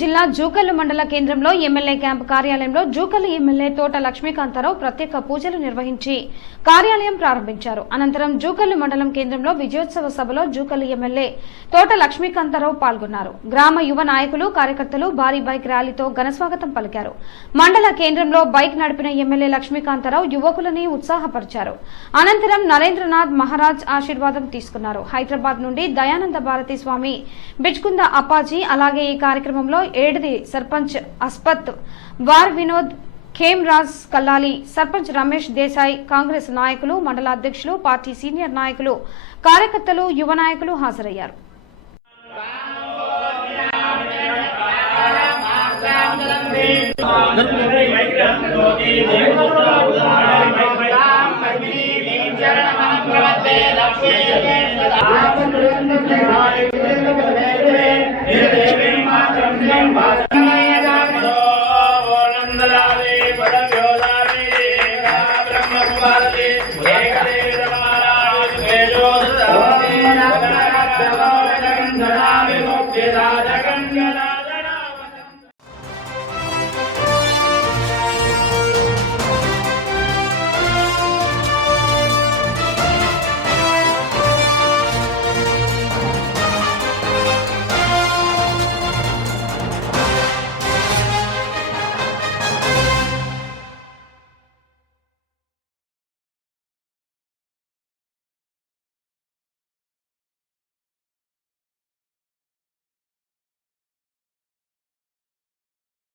జిల్లా జూకల్లు మండల కేంద్రంలో ఎమ్మెల్యే క్యాంపు కార్యాలయంలో జూకల్లు ఎమ్మెల్యే తోట లక్ష్మీకాంతారావు ప్రత్యేక పూజలు నిర్వహించి కార్యాలయం ప్రారంభించారు. అనంతరం జూకల్లు మండలం కేంద్రంలో విజయోత్సవ సభలో జూకల్లు ఎమ్మెల్యే తోట లక్ష్మీకాంతారావు పాల్గొన్నారు. గ్రామ యువ నాయకులు కార్యకర్తలు భారీ బైక్ ర్యాలీతో ఘనస్వాగతం పలికారు. మండల కేంద్రంలో బైక్ నడిపిన ఎమ్మెల్యే లక్ష్మీకాంతారావు యువకులని ఉత్సాహపరిచారు. అనంతరం నరేంద్రనాథ్ మహారాజ్ ఆశీర్వాదం తీసుకున్నారు. హైదరాబాద్ నుండి దయానంద భారతి స్వామి, బిచ్కుంద అప్పాజీ, అలాగే ఈ కార్యక్రమంలో ఏడిది సర్పంచ్ అస్పత్, వార్ వినోద్, ఖేమ్రాజ్ కల్లాలి, సర్పంచ్ రమేష్ దేశాయ్, కాంగ్రెస్ నాయకులు, మండల అధ్యక్షులు, పార్టీ సీనియర్ నాయకులు, కార్యకర్తలు, యువ నాయకులు హాజరయ్యారు. लक्ष्मी